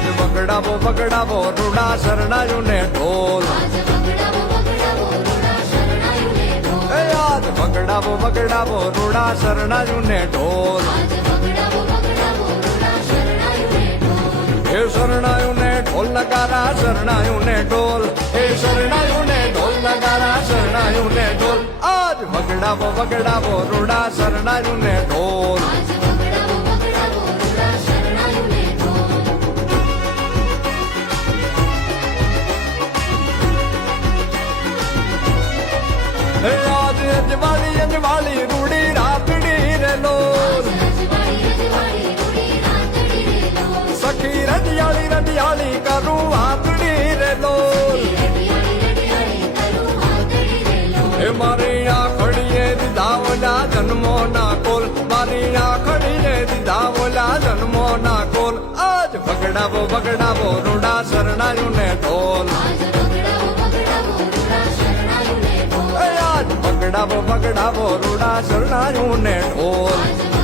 આજ વગડાવો વગડાવો રૂડા શરણાયું ને ઢોલ એ આજ વગડાવો વગડાવો રૂડા શરણાયું ને ઢોલ એ શરણાયું ને ઢોલ નગારા શરણાયું ને ઢોલ એ શરણાયું ને ઢોલ નગારા શરણાયું ને ઢોલ આજ વગડાવો વગડાવો રૂડા શરણાયું ને ઢોલ આજ અજવાળી અજવાળી રૂડી રાતડી રે લોલ સખી રડિયાળી રડિયાળી કરું હાથડી રે લોલ એ મારી આખડીએ દીધા ઓલા જન્મો ના કોલ મારી આખડીએ દીધા ઓલા જન્મો ના કોલ આજ વગડાવો વગડાવો રૂડા શરણાયું ને ઢોલ આજ વગડાવો વગડાવો રૂડા શરણાયું ને ઢોલ